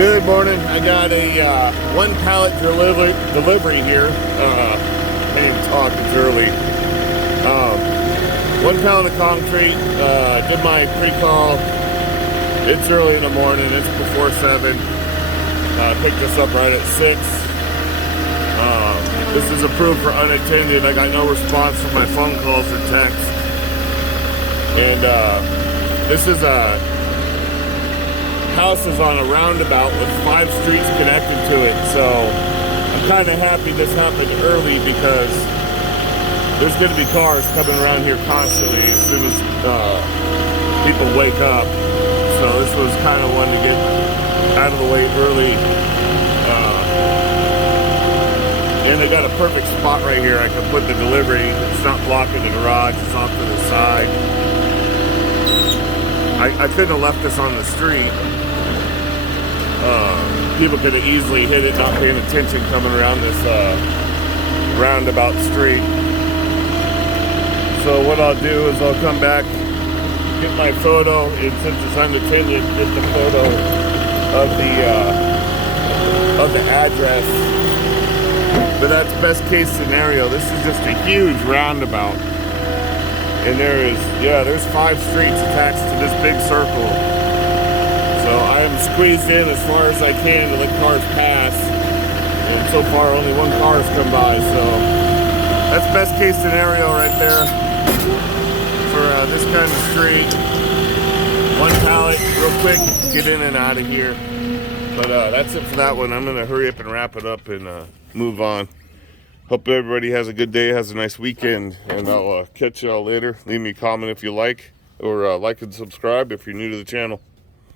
Good morning. I got a one pallet delivery here. I can't even talk, it's early. One pallet of concrete. Did my pre-call. It's early in the morning. It's before 7. Picked this up right at 6. This is approved for unattended. I got no response from my phone calls or texts. And this is a house is on a roundabout with 5 streets connected to it, so I'm kind of happy this happened early because there's going to be cars coming around here constantly as soon as people wake up. So this was kind of one to get out of the way early. And they got a perfect spot right here. I can put the delivery. It's not blocking the garage. It's off to the side. I couldn't have left this on the street. People could have easily hit it, not paying attention, coming around this roundabout street. So what I'll do is I'll come back, get my photo, and since it's unattended, get the photo of the address. But that's best case scenario. This is just a huge roundabout. And there's 5 streets attached to this big circle. So I am squeezed in as far as I can to let cars pass. And so far only one car has come by. So that's best case scenario right there for this kind of street. One pallet, real quick, get in and out of here. But that's it for that one. I'm going to hurry up and wrap it up and move on. Hope everybody has a good day, has a nice weekend, and I'll catch y'all later. Leave me a comment if you like, or like and subscribe if you're new to the channel.